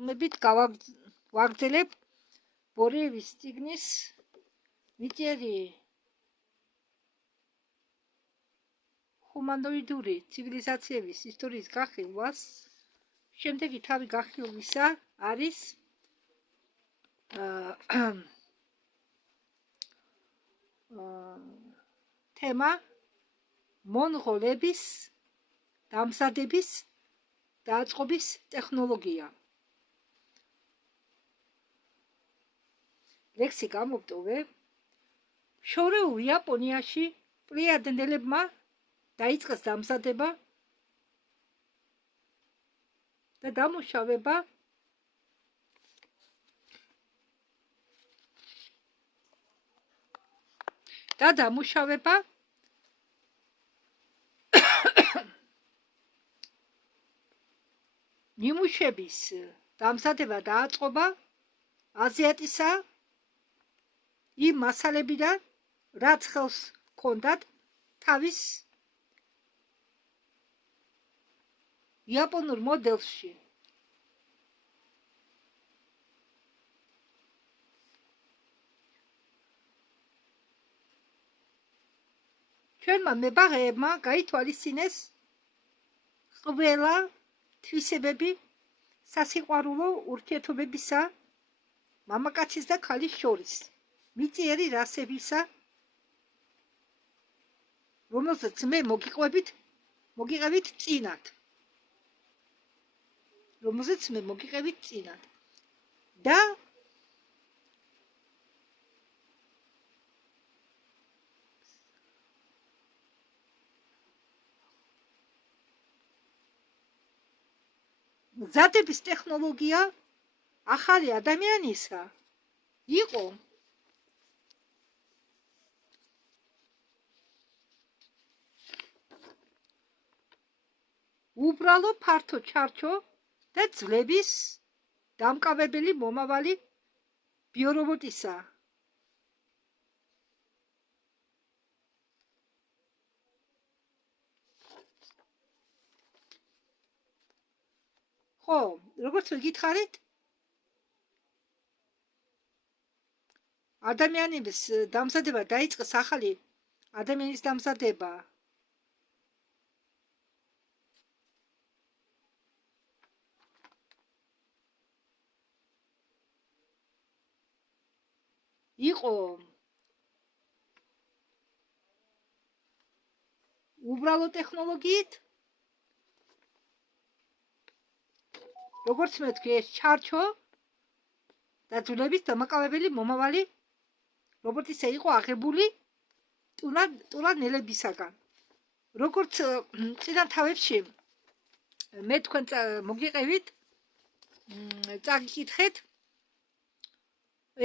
მებით ვაგრძელებ ბორიევის წიგნის მიწიერი ჰუმანოიდური ცივილიზაციების ისტორიის გახილვას. შემდეგი თავი გახილვისა არის თემა მონღოლების დამზადების დაწყობის ტექნოლოგია. ლექსი გამოვტოვე. შორეულ იაპონიაში პლიადნელებმა დაიწყეს დამზადება და დამუშავება ნიმუშების დამზადება დააწყობა აზიატისა იმ მასალებიდან, რაც ხელს ჰქონდათ თავის იაპონურ მოდელში. ჩვენმა მებაღეებმა გაითვალისწინეს ყველა თვისებები სასიყვარულო ურთიერთობებისა მამაკაცის და ქალის შორის, მიწიერი რასებისა, რომელსაც მე მოგიყევით წინათ. და მზადების ტექნოლოგია ახალი ადამიანისა იყო უბრალო ფართო ჩარჩო და ძვლების დამკავებელი მომავალი ბიორობოტისა. ხო, როგორც გითხარით, ადამიანის დამზადება დაიწყეს, ახალი ადამიანის დამზადება. იყო უბრალო ტექნოლოგიით, როგორც მეთქვი, ეს ჩარჩო და ძვლების დამაკავებელი მომავალი რობოტისა იყო აღებული ტურანელებისაგან. როგორც წინა თავებში მე თქვენ მოგიყევით, წაგიკითხეთ,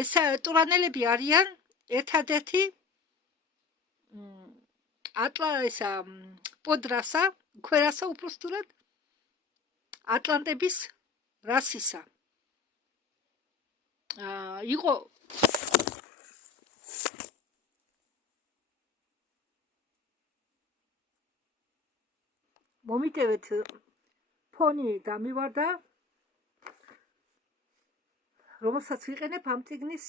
ეს ტურანელები არიან ერთადერთი პოდრასა, ქვერასა უпростურად ატლანტების რასისა. იყო მომიტევეთ ფონი დამივარდა, რომელსაც ვიყენებ ამ წიგნის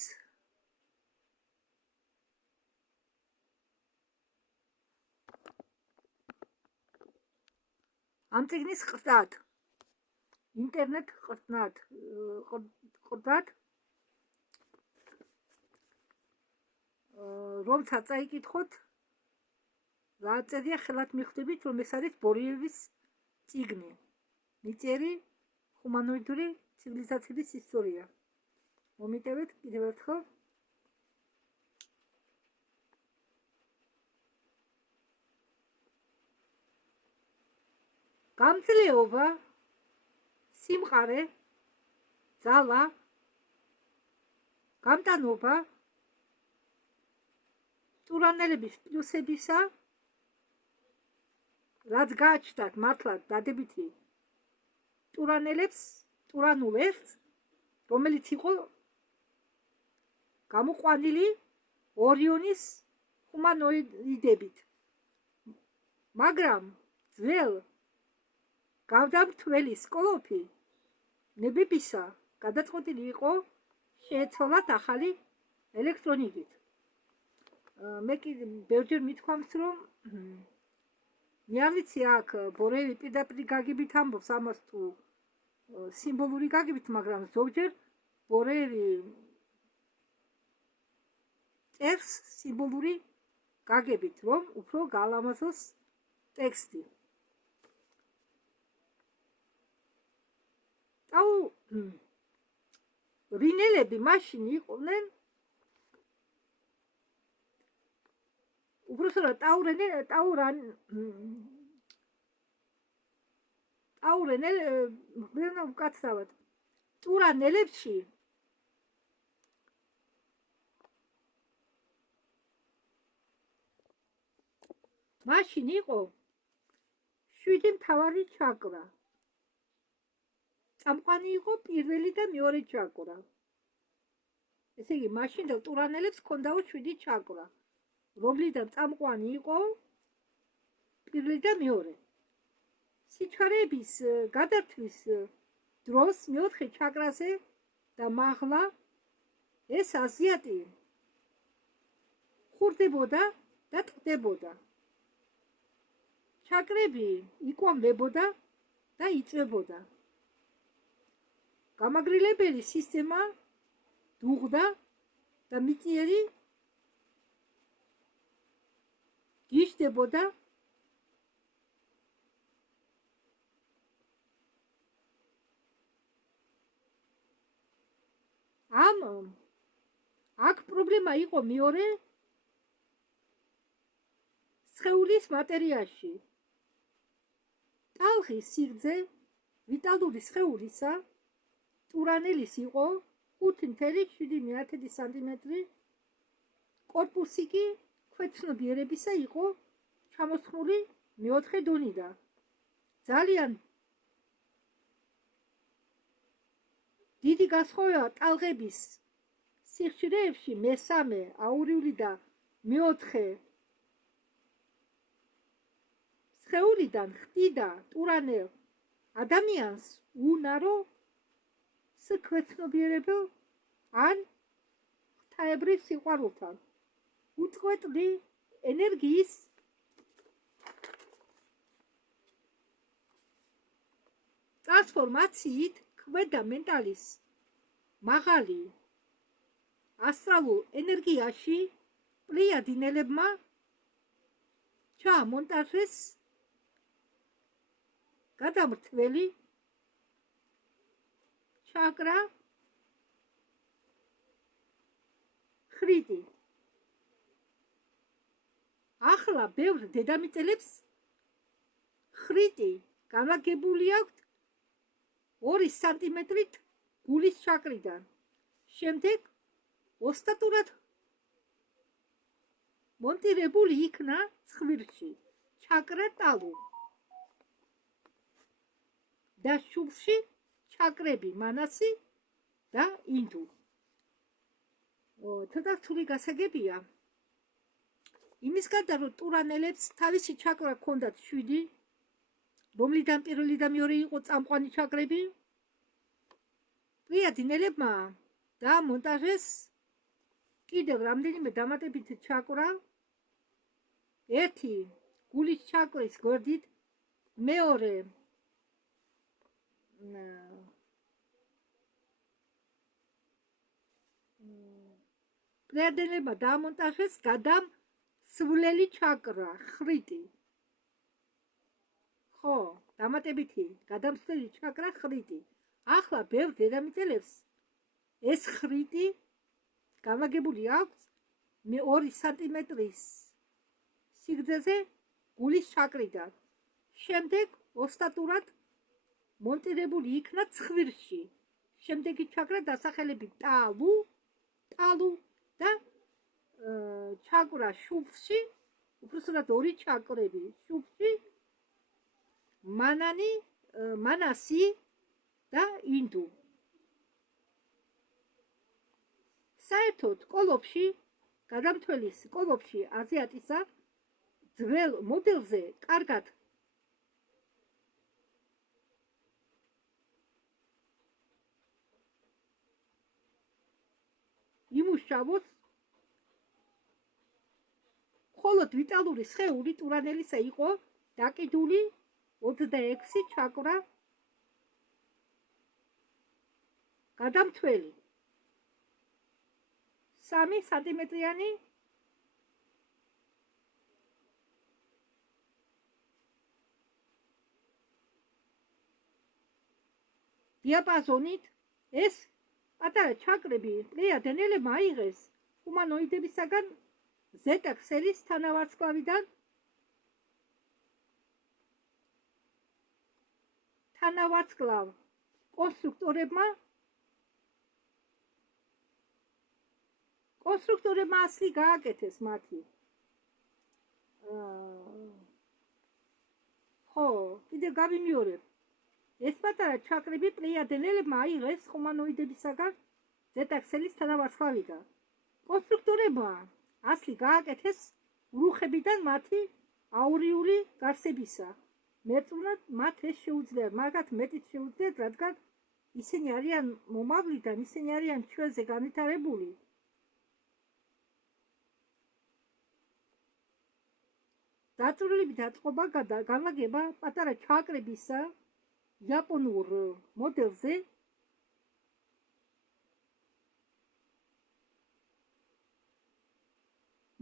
ყრდად, ინტერნეტ ყრდად, რომელსაც წაიკითხოთ, რა წერია, ხელად მიხვდებით, რომ ეს არის ბორიევის წიგნი, მიწიერი ჰუმანოიდური ცივილიზაციების ისტორია. მომიტევეთ კიდევ ერთხელ. გამძლეობა, სიმყარე, ძალა, გამტანობა, ტურანელების პლუსებისა, რაც გააჩნდათ მართლაც დადებითი ტურანულ ერთს, რომელიც იყო გამოყვანილი ორიონის ჰუმანოიდებით, მაგრამ ძველ გავდამრთველი სკოლოფი ნებებისა გადაწყვეტილი იყო შეეცვალათ ახალი ელექტრონიკით. მე კი ბევრჯერ მithქვამს, რომ მე არ ვიცი აქ ბორევი პირდაპირ გაგებით ამბობს ამას თუ სიმბოლური გაგებით, მაგრამ ზოგჯერ ბორევი წერს სიმბოლური გაგებით, რომ უფრო გაალამაზოს ტექსტი. რინელები მაშინ იყვნენ უბრალოდ ტურანელებში მაშინ იყო 7 მთავარი ჩაკრა. წამყვანი იყო პირველი და მეორე ჩაკრა. ესე იგი, მაშინ და ტურანელებს ჰქონდაო 7 ჩაკრა, რომლიდან წამყვანი იყო პირველი და მეორე. სიჩქარეების გადართვის დროს მეოთხე ჩაკრაზე და მაღლა ეს აზიატი ხურდებოდა და ტყდებოდა. ჩაკრები იკვამდებოდა და იწვებოდა. გამაგრილებელი სისტემა დუღდა და მიწიერი გიშდებოდა აქ პრობლემა იყო მეორე სხეულის მატერიაში. ტალღის სიგრძე ვიტალური სხეულისა ტურანელის იყო 5,7 სანტიმეტრი, კორპუსი კი ქვეცნობიერებისა იყო ჩამოსხმული მეოთხე დონიდან. ძალიან დიდი განსხვავება ტალღების სიხშირეებში მესამე აურიული და მეოთხე სხეულიდან ხდიდა ტურანელ ადამიანს უნარო სქვეცნობიერებელ ან ღვთაებრივ სიყვარულთან. უწყვეტლი ენერგიის ტრანსფორმაციით ქვედა მენტალის მაღალი ასტრალურ ენერგიაში პლიადინელებმა ჩაამონტაჟეს გადამრთველი ჩაკრა ხრიტი. ახლა ბევრ დედამიწელებს ხრიტი განლაგებული აქვთ 2 სანტიმეტრით გულის ჩაკრიდან. შემდეგ ოსტატურად მონტირებული იქნა ცხვირში ჩაკრა ტალუ და შუბში ჩაკრები მანასი და ინდუ. ცოტა რთული გასაგებია. იმის გარდა, რომ ტურანელებს თავისი ჩაკრა ჰქონდათ 7, რომლიდან პირველი და მეორე იყო წამყვანი ჩაკრები, პლიადინელებმა დაამონტაჟეს კიდევ რამდენიმე დამატებითი ჩაკრა, ერთი გულის ჩაკრის გვერდით, მეორე პლიადინელებმა დაამონტაჟეს გადამსვლელი ჩაკრა ხრიტი. ხო, დამატებითი გადამსვლელი ჩაკრა ხრიტი. ახლა ბევრ დედამიწელებს ეს ხრიტი განლაგებული აქვს 2 სანტიმეტრის სიგრძეზე გულის ჩაკრიდან. შემდეგ ოსტატურად მონტირებული იქნა ცხვირში. შემდეგი ჩაკრა დასახელებით ტალუ და ჩაკრა შუბში, უბრალოდ 2 ჩაკრები შუბში, მანასი და ინდუ. საერთოდ კოლოფში, გადამთველის კოლოფში აზიატისა ძველ მოდელზე კარგად დაიმუშავოს. ხოლოდ ვიტალური სხეული ტურანელისა იყო დაკიდული 26 ჩაკვრა გადამთველი 3 სანტიმეტრიანი დიაპაზონით. ეს პატარა ჩაკრები პლეიადენელებმა აიღეს ჰუმანოიდებისაგან ზეტა ქსელის თანავარსკვლავიდან თანავარსკვლავ კონსტრუქტორებმა ასლი გააკეთეს მათი. ხო, კიდევ გავიმეორებ. ეს პატარა ჩაკრები პლეიადენელებმა აიღეს ჰუმანოიდებისაგან ზეტა ქსელის თანავარსკვლავიდან. კონსტრუქტორებმა ასლი გააკეთეს რუხებიდან მათი აურიული გარსებისა. მერწმუნად მათ ეს შეუძლიათ, მაგათ მეტიც შეუძლიათ, რადგან ისინი არიან მომავლიდან, ისინი არიან ჩვენზე განვითარებული. დაწვრილებით დაწყობა განლაგება პატარა ჩაკრებისა იაპონურ მოდელზე.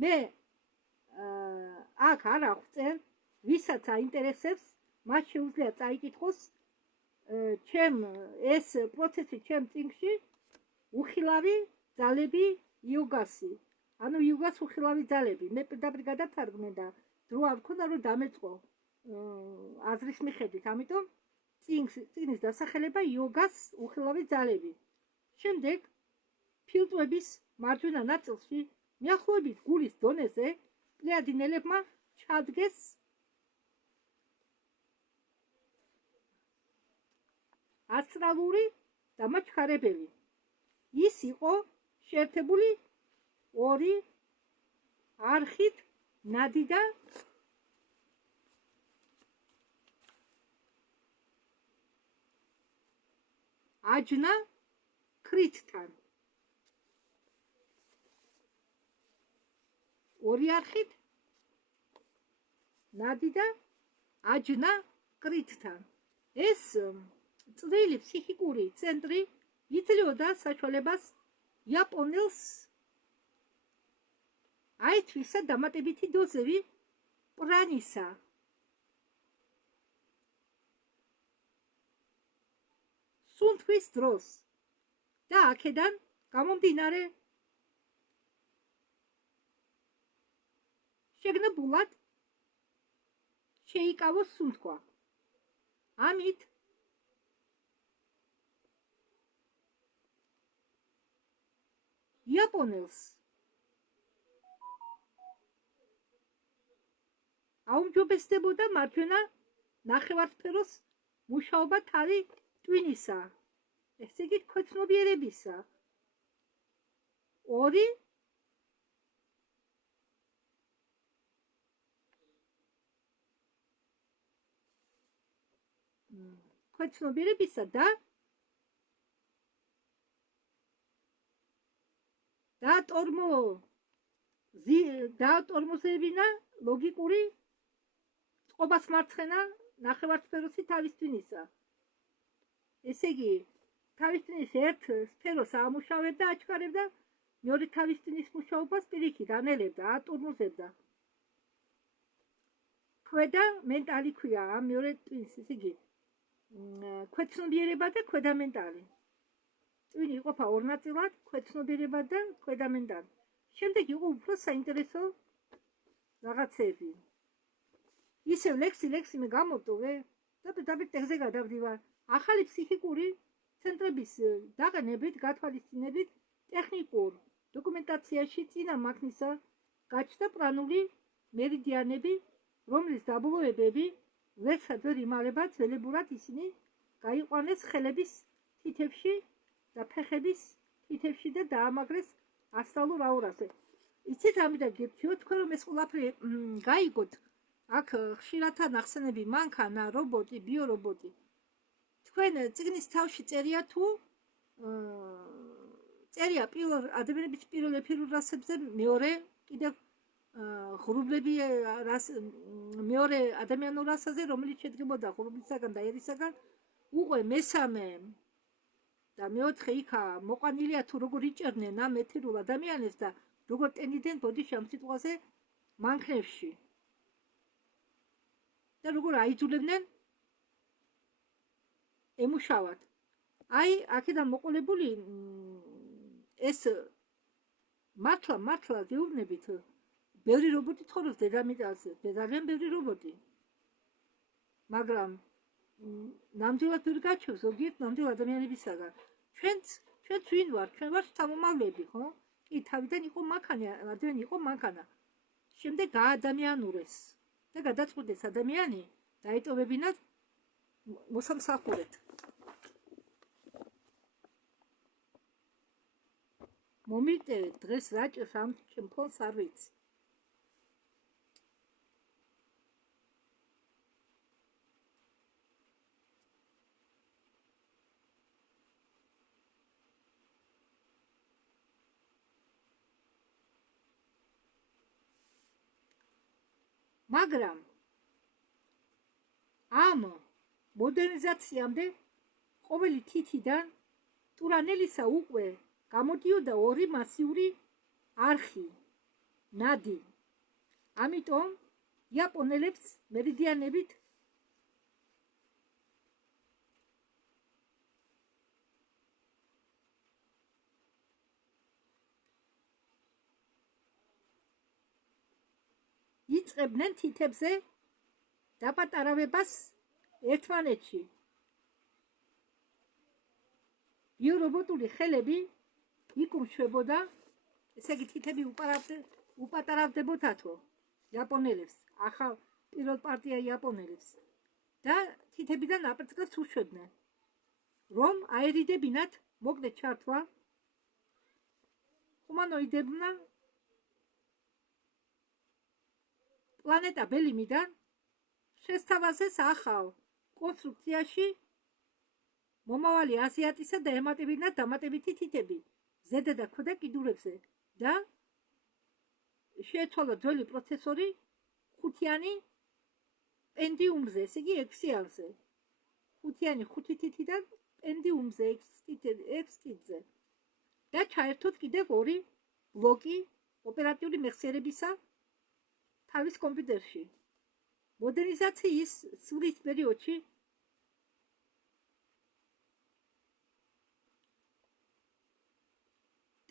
მე აქ არ აღწერ, ვისაც აინტერესებს, მათ შეუძლიათ წაიკითხოს ჩემ ეს პროცესი ჩემ წიგნში უხილავი ძალები იოგასი. ანუ იოგას უხილავი ძალები. მე პირდაპირ გადავთარგმნე და დრო არ მქონდა რომ დამეწყო აზრის მიხედვით. ამიტომ წიგნის დასახელება იოგას უხილავი ძალები. შემდეგ ფილტვების მარჯვენა ნაწილში მიახლოებით გულის დონეზე პლეიადენელებმა ჩადგეს ასტრალური დამაჩხარებელი. ის იყო შეერთებული ორი არხით ნადიდა აჯნა ქრიტთან. ორი არხით ნადიდა აჯნა კრიტთან. ეს წვრილი ფსიქიკური ცენტრი იძლეოდა საშუალებას იაპონელს აითვისა დამატებითი დოზები პრანისა. სუნთქვის დროს და აქედან გამომდინარე შეგნებულად შეიკავოს სუნთქვა. ამით იაპონელს აუმჯობესდებოდა მარჯვენა ნახევარსფეროს მუშაობა თავი ტვინისა, ესე იგი ქვეცნობიერებისა. ორი ქვეცნობიერებისა და დაატორმოზებინა ლოგიკური წყობას მარცხენა ნახევარსფეროსი თავის ტვინისა. ესე იგი, თავის ტვინის ერთ სფეროს აამუშავებდა, აჩქარებდა, მეორე თავის ტვინის მუშაობას პირიქით ანელებდა, აატორმოზებდა. ქვედა მენტალი ქვია ამ მეორე ტვინს, ესე იგი, ქვეცნობიერება და ქვედა მენტალი. ტვინი იყოფა ორ ნაწილად, ქვეცნობიერება და ქვედა მენტალი. შემდეგ იყო უფრო საინტერესო რაღაცები. ისევ ლექსი მე გამოვტოვე და პირდაპირ ტექსტზე გადავდივარ. ახალი ფსიქიკური ცენტრების დაყენებით, გათვალისწინებით ტექნიკურ დოკუმენტაციაში წინა მაქნისა გაჩნდა პრანული მერიდიანები, რომლის დაბოლოებები ვერცად ვერ იმალება. ძველებურად ისინი გაიყვანეს ხელების თითებში და ფეხების თითებში და დაამაგრეს ასტრალურ აურაზე. იცით ამიტომ გირჩიოთ თქვენ რომ ეს ყველაფერი გაიგოთ. აქ ხშირად ახსენები მანქანა, რობოტი, ბიორობოტი. თქვენ წიგნის თავში წერია თუ წერია პირველ ადამიანების პირველ ეფირულ რასებზე, მეორე კიდევ ღრუბლები მეორე ადამიანურ რასაზე, რომელიც შედგებოდა ღრუბლისაგან და ერისაგან, უკვე მესამე და მეოთხე იქა მოყვანილია თუ როგორ იჭერდნენ ამ ეთირულ ადამიანებს და როგორ ტენიდნენ ბოდიში ამ სიტყვაზე მანქნებში და როგორ აიძულებდნენ ემუშავად. აი, აქედან მოყოლებული ეს მართლა გეუბნებით, ბევრი რობოტი ცხოვრობს დედამიწაზე, ძალიან ბევრი რობოტი. მაგრამ ნამდვილად ვერ გაჩვევს ზოგიერთ ნამდვილ ადამიანებისაგან. ჩვენც ვინ ვართ? ჩვენ ვართ შთამომავლები, ხო? კი, თავიდან იყო მანქანა, ადამიანი იყო მანქანა. შემდეგ გაადამიანურეს და გადაწყვიტეს ადამიანი დაეტოვებინათ მოსამსახურედ. მომიტევეთ დღეს რა ჭირს ამ ჩემ ფონს არ ვიცი. მაგრამ ამ მოდერნიზაციამდე ყოველი თითიდან ტურანელისა უკვე გამოდიოდა ორი მასიური არხი, ნადი. ამიტომ იაპონელებს მერიდიანებით იწყებდნენ თითებზე დაპატარავებას ერთმანეთში. ბიორობოტული ხელები იკუმშვებოდა, ესე იგი თითები უპატარავდებოდათო იაპონელებს, ახალ პირველ პარტია იაპონელებს და თითებიდან აპრწკლებს უშვებდნენ, რომ აერიდებინათ მოკლედ ჩართვა ჰუმანოიდებმა პლანეტა ბელიმიდან შესთავაზეს ახალ კონსტრუქციაში მომავალი აზიატისა და ემატებინათ დამატებითი თითები ზედა და ქვედა კიდურებზე და შეეცვალა ძველი პროცესორი ხუთიანი პენტიუმზე, ესე იგი 6-იანზე. ხუთიანი 5 თითიდან პენტიუმზე 6 თითზე და ჩაერთოთ კიდევ ორი ბლოკი ოპერატიული მეხსიერებისა თავის კომპიუტერში. მოდერნიზაციის სრულის პერიოდში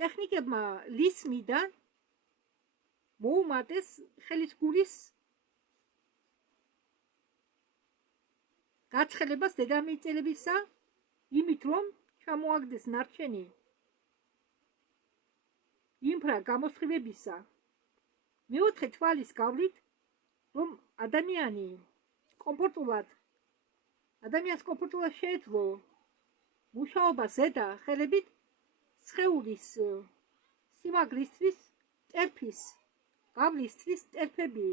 ტექნიკებმა ლისმიდან მოუმატეს ხელისგულის გაცხელებას დედამიწელებისა, იმით რომ ჩამოაგდეს ნარჩენი ინფრა გამოსხივებისა. მეოთხე თვალის გავლით, რომ ადამიანს კომფორტულად შეეძლო მუშაობა ზედა ხელებით, სხეულის სიმაგრისთვის, ტერფის გავლისთვის ტერფები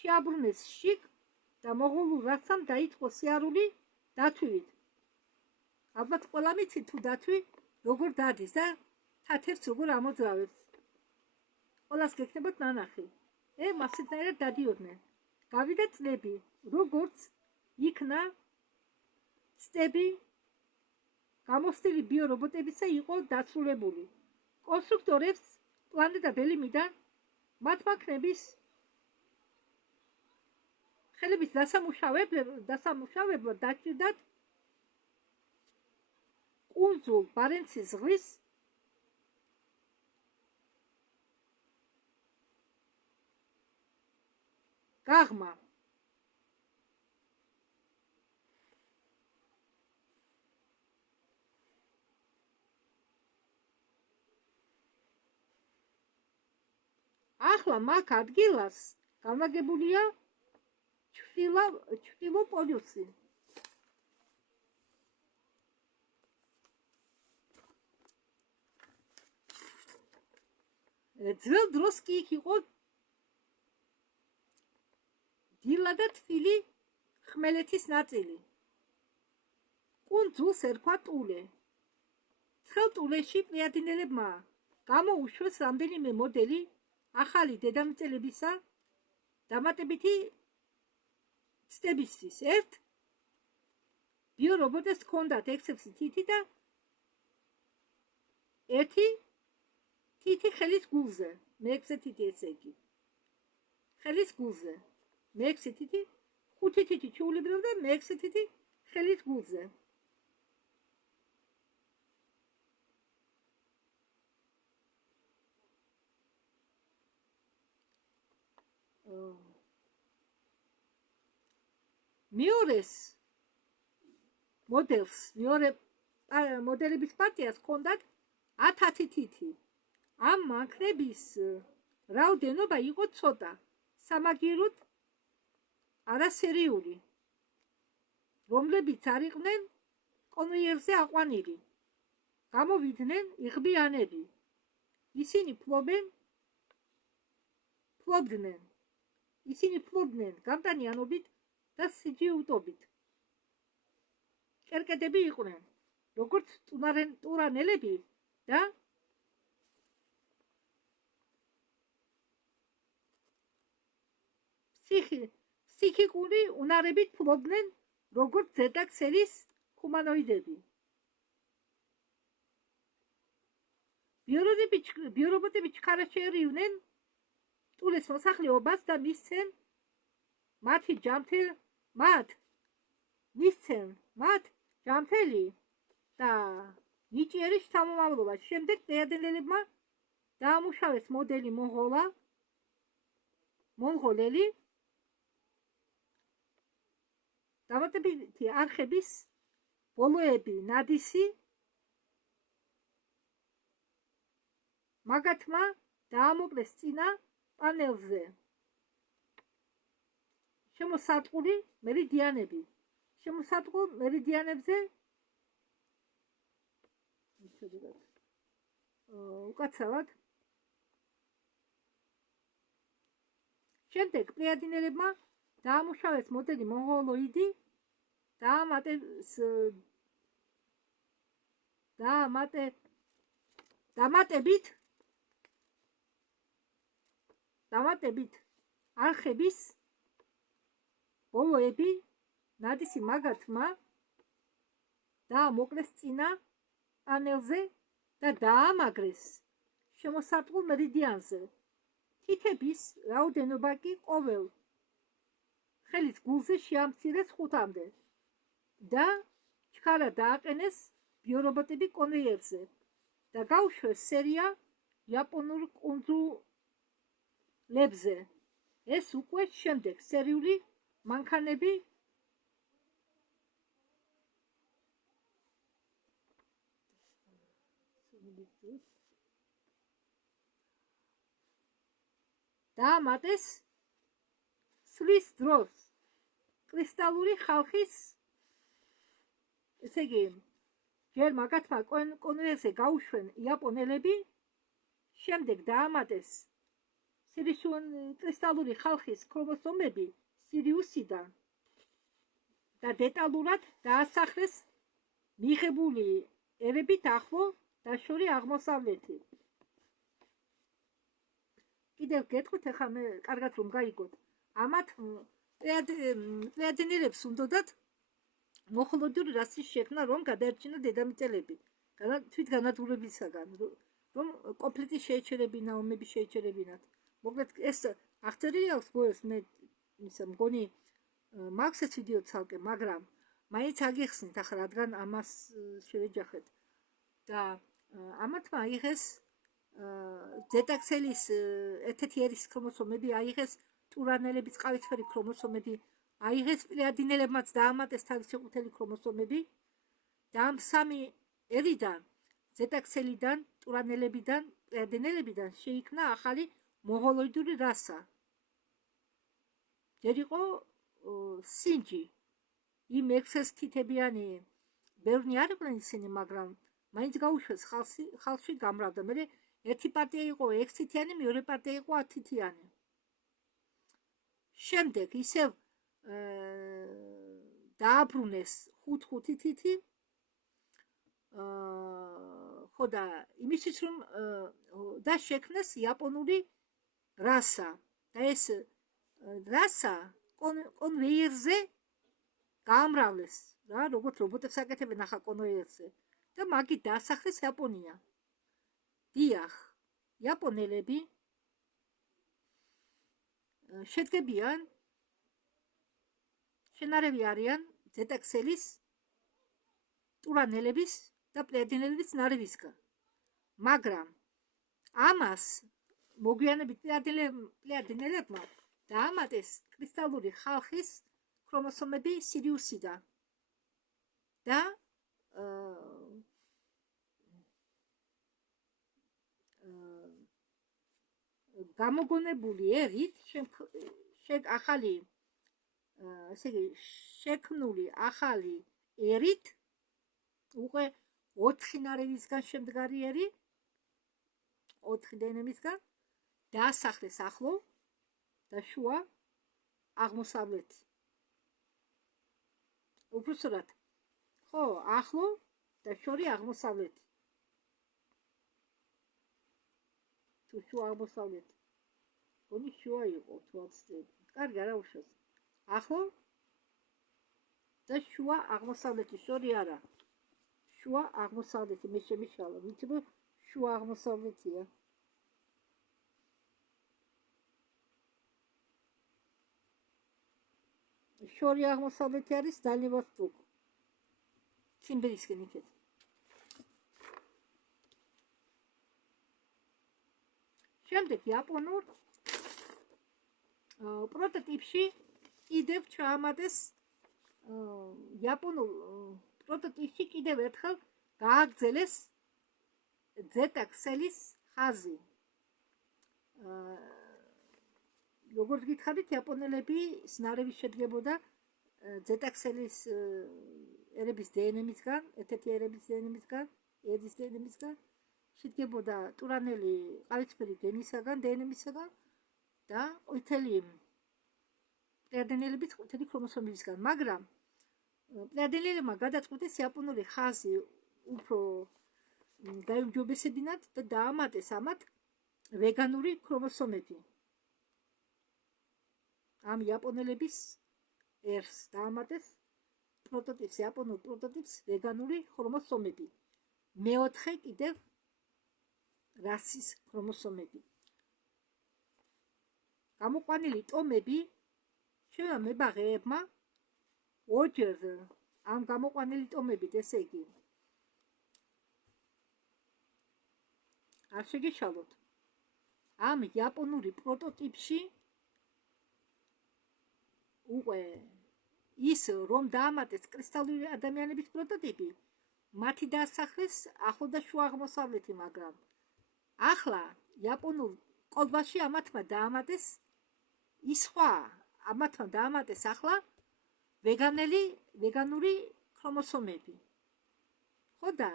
შეაბრუნეს შიგ და მოღოლულ რასამ დაიწყო სიარული დათვივით. ალბათ ყველა მიცით თუ დათვი როგორ დადის და თათებს როგორ ამოძრავებს. ყველას გექნებათ ნანახი. მასეთნაირად დადიოდნენ. გავიდა წლები, როგორც იქნა ცდები გამოსტილი ბიორობოტებისა იყო დაცულებული. კონსტრუქტორებს პლანეტა ბელიმიდან მათ მანქანების ხელების დასამუშავებლად დაჭირდათ კუნძულ ბარენცის ზღვის გაღმა. ახლა მაგ ადგილას განლაგებულია ჩრდილო პოლუსი. ძველ დროს კი იქ იყო დილა და თბილი ხმელეთის ნაწილი. კუნძულს ერქვა ტულე. მთელ ტულეში პლიადინელებმა გამოუშვეს რამდენიმე მოდელი ახალი დედამიწელებისა დამატებითი ცდებისთვის. ერთ ბიორობოტებს ჰქონდათ 6 თითი და ერთი თითი ხელის გულზე, მე-6 თითი ესე იგი. ხელის გულზე, მე-6 თითი, 5 თითი ჩუულებრივ და მე-6 თითი ხელის გულზე. მეორეს მოდელს, მეორე მოდელების პარტიას ჰქონდათ 10 თითი. ამ მანქანების რაოდენობა იყო ცოტა, სამაგიეროდ არასერიული, რომლებიც არ იყვნენ კონვეიერზე აყვანილი. გამოვიდნენ იღბიანები. ისინი ფლობდნენ გამტანიანობით და სიჯიუტობით. კერკეტები იყვნენ, როგორც ტურანელები და ფსიქიკური უნარებით ფლობდნენ, როგორც ზედაქცელის ჰუმანოიდები. ბიორობოტები ჩქარას შეერივნენ ტულეს მოსახლეობას და მისცენ მათ ჯამთელი და ნიჭიერი შთამომავლობა. შემდეგ პლიადინელებმა დაამუშავეს მოდელი მონღოლელი დამატებითი არხების ბოლოები ნადისი მაგათმა დაამოკლეს წინა პანელზე შემოსატყული მერიდიანები. შემოსატყულ მერიდიანებზე უკაცრავად შემდეგ პლიადინელებმა დაამუშავეს მოდელი მონღოლოიდი დამატებით არხების ბოლოები ნადისი მაგათმა დაამოკლეს წინა პანელზე და დაამაგრეს შემოსატყულ მერიდიანზე. თითების რაოდენობა კი ყოველ ხელის გულზე შეამცირეს 5-მდე და ჩქარა დააყენეს ბიორობოტები კონვეიერზე და გაუშვეს სერია იაპონურ კუნძულებზე. ეს უკვე შემდეგ სერიული მანქანები დაამატეს სვლის დროს კრისტალური ხალხის, ესე იგი, ჯერ მაგათმა კონვეიერზე გაუშვენ იაპონელები, შემდეგ დაამატეს კრისტალური ხალხის ქრომოსომები სირიუსიდან და დეტალურად დაასახლეს მიღებული ერებით ახლო დაშორი აღმოსავლეთი. კიდევ გეტყვით, ახლა მე კარგად რომ გაიგოთ. ამათ პლიადინელებს უნდათ მოხოლოდური რასის შექმნა, რომ გადაერჩინათ დედამიწელები თვით განადგურებისაგან, რომ კონფლიქტი შეეჩერებინა, ომები შეეჩერებინათ. მოკლედ ეს აღწერილი აქვს გოეს, მე მგონი მაქვს ეს ვიდეო ცალკე, მაგრამ მაინც აგიხსნით ახლა, რადგან ამას შევეჯახეთ. და ამათმა აიღეს ზედაქცელის ერთ-ერთი ერის ქრომოსომები, აიღეს ტურანელების ყავისფერი ქრომოსომები, აიღეს პლიადინელებმაც დაამატეს თავის შეყუთელი ქრომოსომები და ამ სამი ერიდან, ზედაქცელიდან, ტურანელებიდან, პლიადინელებიდან შეიქმნა ახალი მონღოლოიდური რასა. ჯერ იყო სინჯი, იმ 6 თითებიანი ბევრნი არ იყვნენ ისინი, მაგრამ მაინც გაუშვეს ხალხში გამრავდა. მერე ერთი პარტია იყო 6 თითიანი, მეორე პარტია იყო 10 თითიანი. შემდეგ ისევ დააბრუნეს 5 თითი, ხო და იმისთვის რომ და შექმნეს იაპონური რასა და ეს რასა კონვეიერზე გაამრავლეს რა, როგორც რობოტებს აკეთებენ ახლა კონვეიერზე და მაგით დაასახლეს იაპონია. დიახ, იაპონელები შედგებიან, შენარევი არიან ზეტაქსელის, ტურანელების და პლეიადინელების ნარევისგან. მაგრამ ამას მოგვიანებით პლეიადინელებმა დაამატეს კრისტალური ხალხის ქრომოსომები სირიუსიდან და გამოგონებული ერით ახალი ესე იგი შექმნული ახალი ერით უკვე 4 ნარევისგან შემდგარი ერი 4 დნმ-ისგან დაასახლეს ახლო და შუა აღმოსავლეთი. უბრალოდ ხო, ახლო და შორი აღმოსავლეთი. თუ შუა აღმოსავლეთი. გონი შუა იყო თვალწინ. კარგი, არა უშავს. ახლო და შუა აღმოსავლეთი, შორი არა. შუა აღმოსავლეთი, მე შემიშალა, ვიცი რომ შუა აღმოსავლეთია. შორი აღმოსავლეთი არის დალივასტოკ. სიმბირისკენ იქეთ. შემდეგ იაპონურ პროტოტიპში კიდევ ჩაამატეს იაპონურ პროტოტიპში კიდევ ერთხელ გააგრძელეს ზეტაქსელის ხაზი. როგორც გითხარით, იაპონელები ნარევი შედგებოდა ზეტაქსელის ერების დნმ-ისგან, ერთ-ერთი ერების დნმ-ისგან, ედის დნმ-ისგან, შედგებოდა ტურანელი ყავისფერი გენისაგან, დნმ-ისგან და ყვითელი პლეიადინელების ყვითელი ქრომოსომებისგან, მაგრამ პლეიადინელებმა გადაწყვიტეს იაპონური ხაზი უფრო გაიუმჯობესებინათ და დაამატეს ამათ ვეგანური ქრომოსომები. ამ იაპონელების ერს დაამატეს პროტოტიპს, იაპონურ პროტოტიპს ვეგანური ქრომოსომები. მეოთხე კიდევ რასის ქრომოსომები. გამოყვანილი ტომები შევნა მებაღეებმა ორჯერ ამ გამოყვანილი ტომებით, ესე იგი არ შეგეშალოთ. ამ იაპონური პროტოტიპში უკვე ის რომ დაამატეს კრისტალური ადამიანების პროტოტიპი, მათი დაასახლეს ახლო და შუა აღმოსავლეთი, მაგრამ ახლა იაპონურ კოლბაში ამათმა დაამატეს ის სხვა, ამათმა დაამატეს ახლა ვეგანური ქრომოსომები. ხო და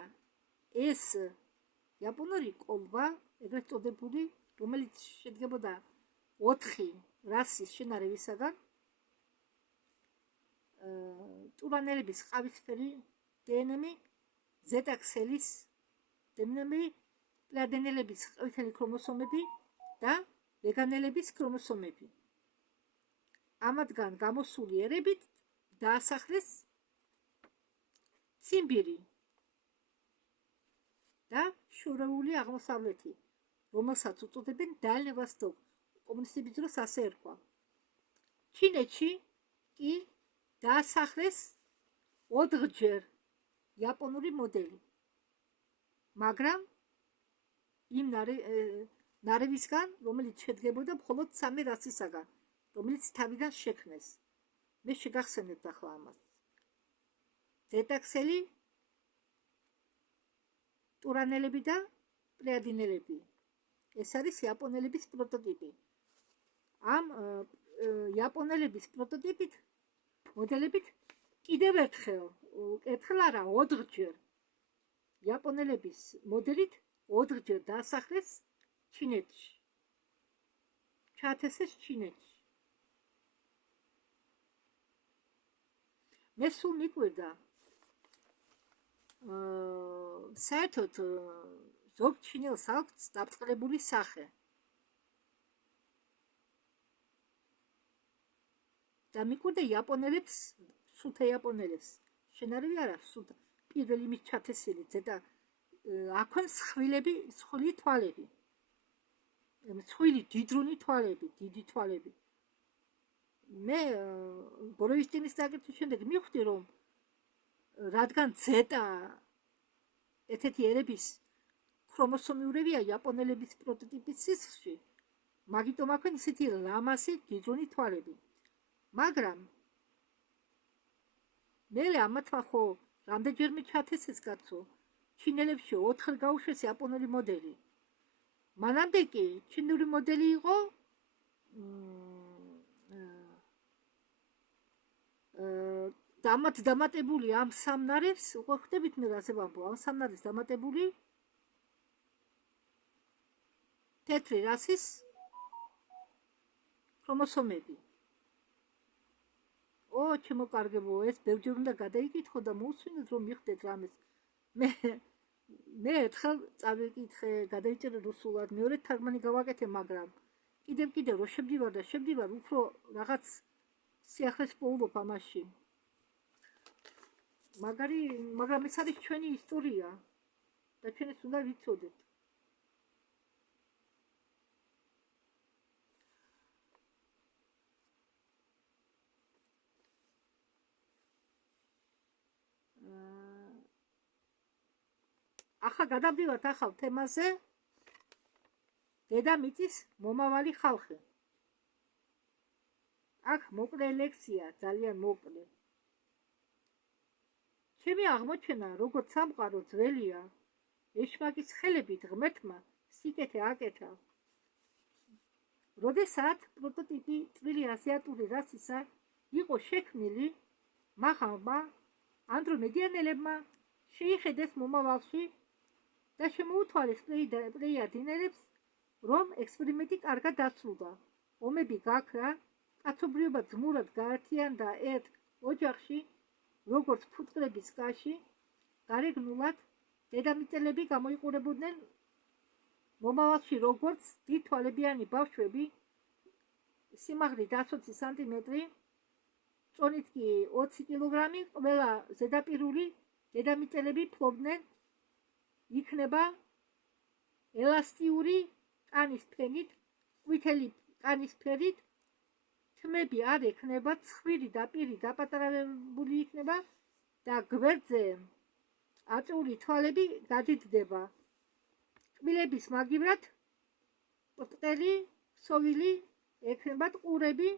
ეს იაპონური კოლბა, ეგრეთ წოდებული, რომელიც შედგებოდა 4 რასის შენარევისაგან, ტურანელების ყავისფერი დნმ, ზეტაქსელის დნმ, პლეიადინელების ყვითელი ქრომოსომები და ვეგანელების ქრომოსომები. ამათგან გამოსული ერებით დაასახლეს ციმბირი და შორეული აღმოსავლეთი, რომელსაც უწოდებენ დალევასტოკ, კომუნისტების დროს ასე ერქვა. ჩინეთში კი დაასახლეს 4ჯერ იაპონური მოდელი, მაგრამ იმ ნარევისგან, რომელიც შედგებოდა მხოლოდ 3 რასისაგან, რომელიც თავიდან შექმნეს. მე შეგახსენებთ ახლა ამას. ზეტაქსელი, ტურანელები და პლეიადინელები. ეს არის იაპონელების პროტოტიპი. ამ იაპონელების პროტოტიპით მოდელებით კიდევ ერთხელ არა 4ჯერ იაპონელების მოდელით 4ჯერ დაასახლეს ჩინეთში. ჩაათესეს ჩინეთში. მე სულ მიკვირდა საერთოდ ზოგ ჩინელს აქვს დაწყლებული სახე და მიკვირდა იაპონელებს, სულთა იაპონელებს. შენ არ ვიარა სულთა პირველი მის ჩათესილი ზედა აქვენ მსხვილი თვალები. მსხვილი დიდრუნი თვალები, დიდი თვალები. მე ბოროვიშტინის დაკითხვის შემდეგ მივხვდი, რომ რადგან ზეტა ერთ-ერთი ერების ქრომოსომიურებია იაპონელების პროტოტიპის სისხლში, მაგიტომ აქვენ ისეთი ლამაზი დიდრუნი თვალები. მაგრამ მე ამათმა ხო რამდენჯერმე ჩათესეს კაცო, ჩინელებში 4 გაუშვეს იაპონური მოდელი. მანამდე კი ჩინური მოდელი იყო დამატებული ამ სამნარევს, უკვე ხვდებით მე რაზე ვამბობ, ამ სამნარევს დამატებული თეთრი რასის ქრომოსომები. ჩემო კარგებო, ეს ბევრჯერ უნდა გადაიკითხო და მოусვინოთ, რომ მიხდეთ რამეს. მე ერთხელ წავიკითხე, გადაიწერე რუსულად, მეორე თარგმანი გავაკეთე, მაგრამ კიდევ რომ შევდივარ, უფრო რაღაც სიახლეს პოულობ ამაში. მაგრამ ეს არის ჩვენი ისტორია და ჩვენ ეს უნდა ვიცოდეთ. ახლა გადავდივართ ახალ თემაზე. დედამიწის მომავალი ხალხი. აქ მოკლე ლექსია, ძალიან მოკლე. ჩემი აღმოჩენა, როგორც სამყარო ძველია, ეშმაკის ხელებით ღმერთმა სიკეთე აკეთა. როდესაც პროტოტიპი წვრილი აზიატური რასისა იყო შექმნილი, მაღალმა ანდრომედიანელებმა შეიხედეს მომავალში და შემოუთვალეს პლეიადინელებს, რომ ექსპერიმენტი კარგად დასრულდა. ომები გაქრა, კაცობრიობა ძმურად გაერთიანდა ერთ ოჯახში, როგორც ფუტკრების კაში, გარეგნულად დედამიწელები გამოიყურებოდნენ მომავალში, როგორც დიდთვალებიანი ბავშვები, სიმაღლით 120 სანტიმეტრი, წონით კი 20 კილოგრამი, ყველა ზედაპირული დედამიწელები ფლობდნენ, იქნება ელასტიური კანის ფენით, ყვითელი კანის ფერით, თმები არ ექნება, ცხვირი და პირი დაპატარებული იქნება და გვერდზე აწეული თვალები გადიდება. კბილების მაგივრად ბრტყელი, ქსოვილი ექნებათ ყურები,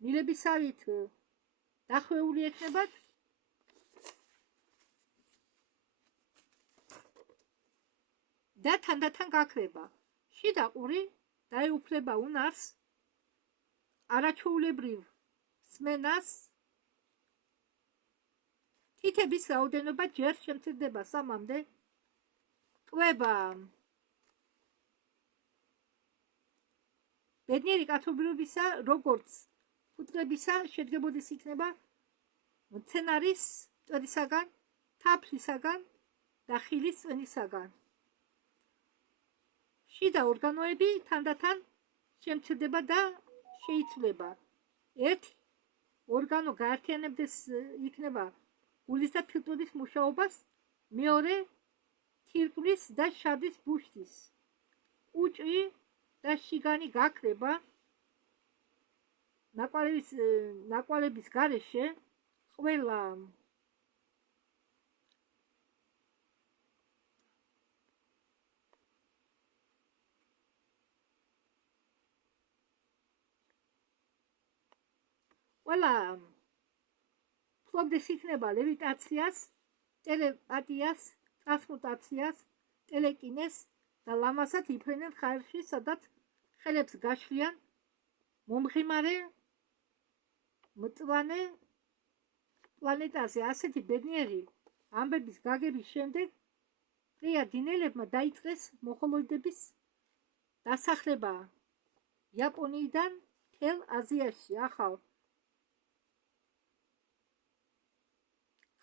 მილებისავით დახვეული ექნებათ და თანდათან გაქრება. შიდა ყური დაეუფლება უნარს, არაჩვეულებრივ სმენას, თითების რაოდენობა ჯერ შემცირდება 3-მდე, ყვება ბედნიერი კაცობრიობისა, როგორც ფუტკრებისა, შედგებოდეს იქნება მცენარის წვერისაგან, თაფლისაგან და ხილის წვენისაგან. შიდა ორგანოები თანდათან შემცირდება და შეიცვლება. ერთი ორგანო გაერთიანებდეს იქნება გულის და ფილტვების მუშაობას, მეორე თირკმლის და შადის ბუშტის. უჭი და შიგანი გაქრება. ნაკვალების გარეშე ყველა ფლობდეს იქნება ლევიტაციას, ტელეპათიას, ტრანსმუტაციას, ტელეკინეს და ლამაზად იფრენენ ხაერში, სადაც ხელებს გაშლიან მომღიმარე მწვანე პლანეტაზე. ასეთი ბედნიერი ამბების გაგების შემდეგ პლეიადინელებმა დაიწყეს მონღოლოიდების დასახლება იაპონიიდან მთელ აზიაში. ახალ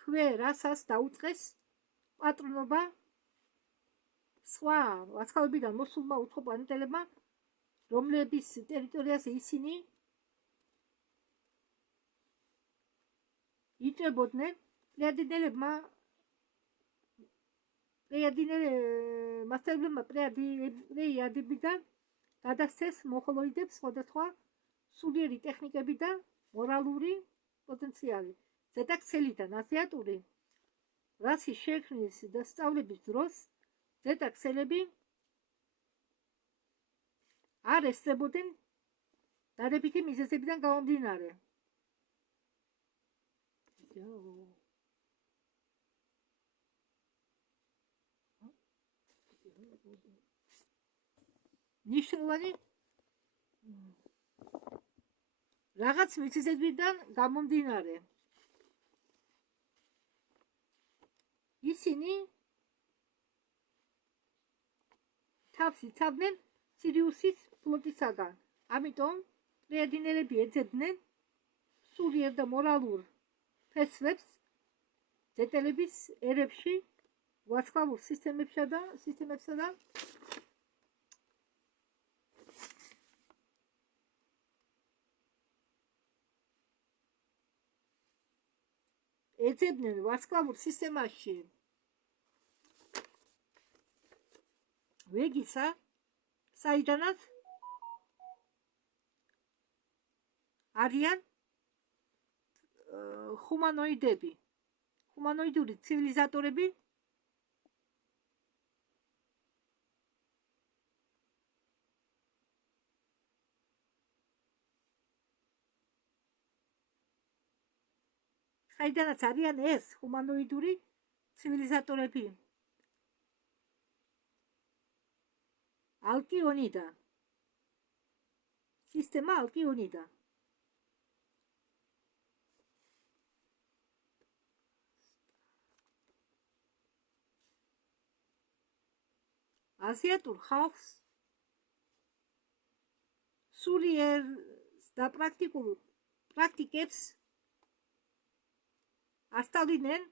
ქვე რასას დაუწყეს პატრონობა სხვა ვარსკვლავებიდან მოსულმა უცხო პლანეტელებმა, რომლების ტერიტორიაზე ისინი იჭრებოდნენ. მასწავლებლებმა პლეიადებიდან გადასცეს მონღოლოიდებს სხვადასხვა სულიერი ტექნიკები და მორალური პოტენციალი. ზედაქცელიდან აზიატური რასის შექმნის და სწავლების დროს ზედაქცელები არ ესწრებოდნენ დადებითი მიზეზებიდან გამომდინარე. ნიშნულოვანი რაღაც მიზეზებიდან გამომდინარე ისინი თავს იცავდნენ სირიუსის ფლოტისაგან. ამიტომ პლეიადინელები ეძებდნენ სულიერ და მორალურ ფესვებს დეტალების ერებში, ვარსკვლავურ სისტემებსა და ეძებდნენ ვარსკვლავურ სისტემაში ვეგისა, საიდანაც არიან ჰუმანოიდები, ჰუმანოიდური ცივილიზატორები, საიდანაც არიან ეს ჰუმანოიდური ცივილიზატორები. ალკიონიდა, სისტემა ალკიონიდა. აზიატურ ხალხს სულიერ და პრაქტიკებს ასწავლიდნენ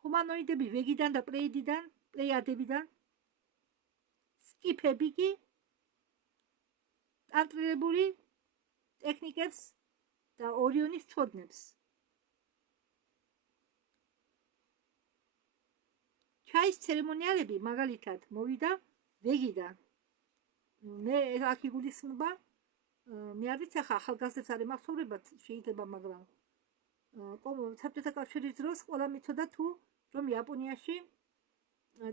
ჰუმანოიდები ვეგიდან და პლეიადებიდან, სკიფები კი ტანტრირებული ტექნიკებს და ორიონის ცოდნებს. ჩაის ცერემონიალები მაგალითად მოვიდა ვეგიდან. მე აქ იგულისხმება, მე არ ვიცი ახლა ახალგაზრდებს არ ემახსოვრებათ შეიძლება, მაგრამ საბჭოთა კავშირის დროს ყველა მიცოდა თუ რომ იაპონიაში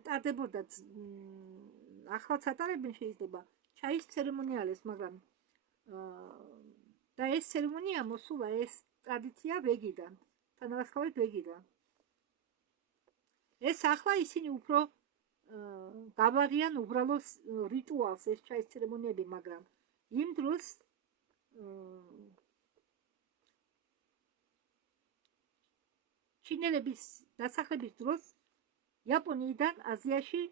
ტარდებოდა ახლაც ატარებენ შეიძლება ჩაის ცერემონიალებს, მაგრამ და ეს ცერემონია მოსულა, ეს ტრადიცია ვეგიდან, თანავარსკვლავად ვეგიდან. ეს ახლა ისინი უფრო გავარიან უბრალოდ რიტუალს, ეს ჩაის ცერემონიები, მაგრამ იმ დროს ჩინელების დასახლების დროს იაპონიიდან აზიაში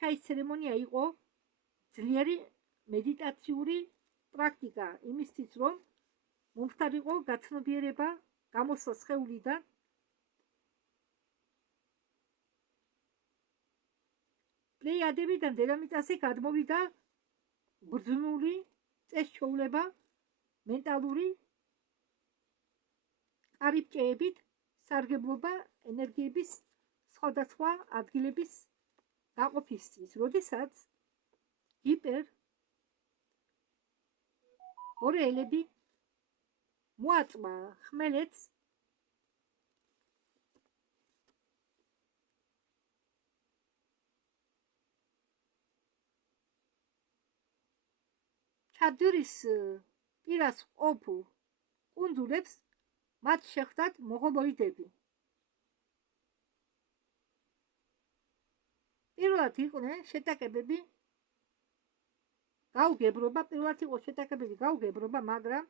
ჩაის ცერემონია იყო ძლიერი მედიტაციური პრაქტიკა იმისთვის, რომ მომხდარიყო გაცნობიერება გამოსვლა სხეულიდან პლეიადებიდან დედამიწაზე გადმოვიდა ბრძნული წესჩოვლება მენტალური კარიბჭეებით სარგებლობა ენერგიების სხვადასხვა ადგილების გაყოფისთვის, როდესაც ბორელები მოაწმა ხმელეთს ჩადირის პირას ყოფ კუნძულებს მათ შეხვდათ მონღოლოიდები. პირველად იყვნენ შეტაკებები გაუგებრობა, მაგრამ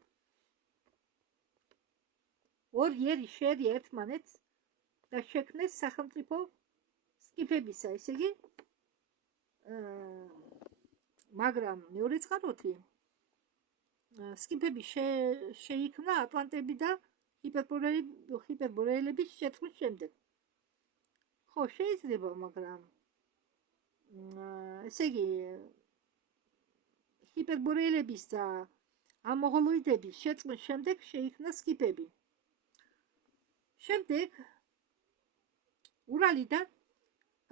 ორი ერი შეერია ერთმანეთს და შექმნეს სახელმწიფო სკიფებისა, ესე იგი, მაგრამ მეორე წყაროთი სკიფები შეიქმნა ატლანტები და ჰიპერბორეელების შეწყვის შემდეგ. ხო, შეიძლება, მაგრამ ესე იგი ჰიპერბორეელების და ამონღოლოიდების შეწყვის შემდეგ შეიქმნა სკიფები. შემდეგ ურალიდან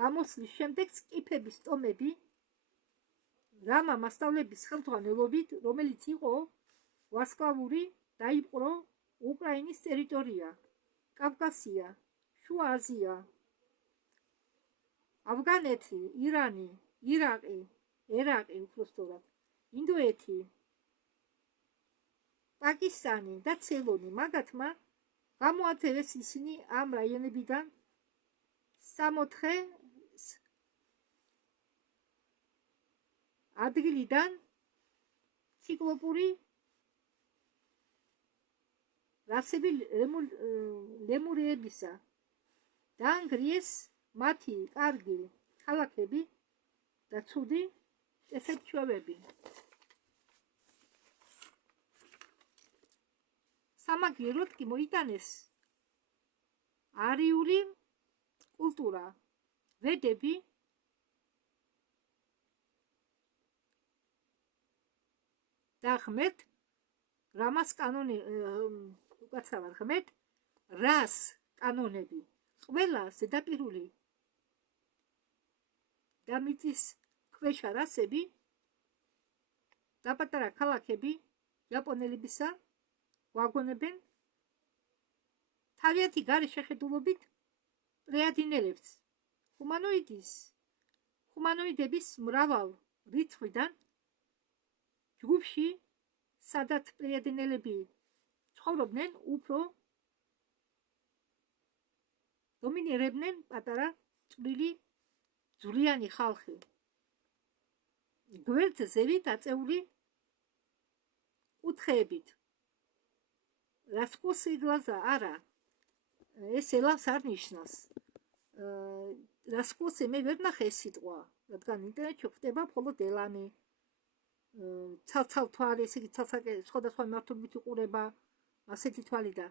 გამოსვლის შემდეგ სკიფების ტომები რამა მასწავლების ხელმძღვანელობით, რომელიც იყო ვარსკვლავური, დაიპყრო უკრაინის ტერიტორია, კავკასია, შუა აზია, ავგანეთი, ირანი, ირაყი, ერაყი უბრალოდ, ინდოეთი, პაკისტანი და ცეილონი. მაგათმა გამოაძევეს ისინი ამ რაიონებიდან 64 ადგილიდან ციკლოპური რასები ლემურიებისა დაანგრიეს მათი კარგი ქალაქები და ცუდი წესებჩევები. სამაგიეროდ კი მოიტანეს არიული კულტურა, ვედები და ღმერთ რამას კანონი უკაცრავად ღმერთ რას კანონები, ყველა ზედაპირული და მიწის ქვეშა რასები და პატარა ქალაქები იაპონელებისა გვაგონებენ თავიანთი გარე შეხედულობით პლეადინელებს. ჰუმანოიდების მრავალ რიცხვიდან ჯგუფში, სადაც პლეადინელები ცხოვრობდნენ, უფრო დომინირებდნენ პატარა წვრილი ძვლიანი ხალხი. გვერდზე ზევით აწეული კუთხეებით. რასკოსი გლაზა არა, ეს ელავს არ ნიშნავს. რასკოსი მე ვერ ნახე ეს სიტყვა, რადგან ინტერნეტში ხდება მხოლოდ ელანი, ცალ-ცალ თვალი, ესე იგი სხვადასხვა მიმართულებით იყურება, ასეთი თვალი და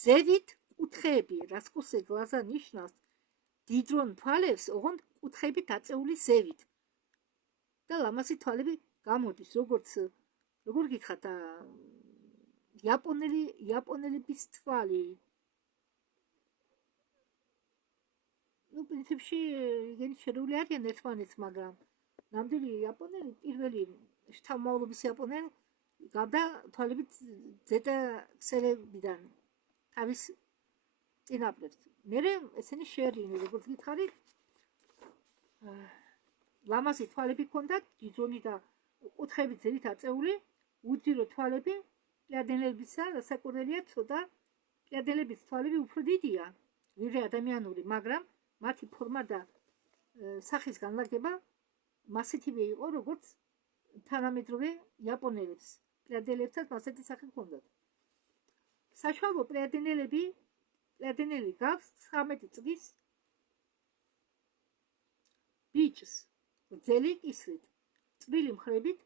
ზევით კუთხეები, რასკოსი გლაზა ნიშნავს დიდრონ თვალებს, ოღონდ კუთხეებით აწეული ზევით და ლამაზი თვალები გამოდის, როგორ გითხრათ, იაპონელების თვალი. პრინციპში იგი შერეული არიან ერთმანეთს, მაგრამ ნამდვილი იაპონელი, პირველი შთამომავლობის იაპონელი გავდა თვალებით ზედა ქსელებიდან თავის წინაპრებს. მერე ესენი შეერინე, როგორც გითხარით, ლამაზი თვალები ჰქონდათ, დიდრონი და კუთხეებით ზევით აწეული, უძირო თვალები, პლეადინელებისა, რასაკვირველია, ცოტა პლეადინელების თვალები უფრო დიდია, ვიდრე ადამიანური, მაგრამ მათი ფორმა და სახის განლაგება მასეთივე იყო, როგორც თანამედროვე იაპონელებს. პლეადინელებსაც ასეთი სახე ჰქონდათ. საშუალო პლეადინელი გავს 19 წლის ბიჭს, გრძელი კისრით, წვრილი მხრებით,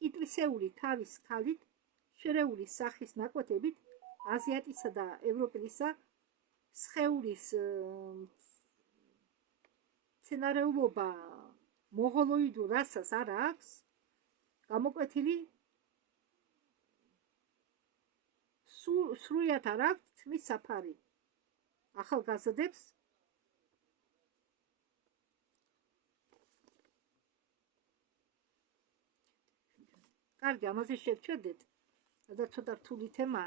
კიტრისეული თავის ქალით, შერეული სახის ნაკვეთებით, აზიატისა და ევროპელისა სხეულის მცენარეულობა მონღოლოიდურ რასას არ აქვს, გამოკვეთილი სრულიად არ აქვს თმის საფარი. ახალგაზრდებს კარგი, ამაზე შევჩერდეთ, და ცოტა რთული თემა.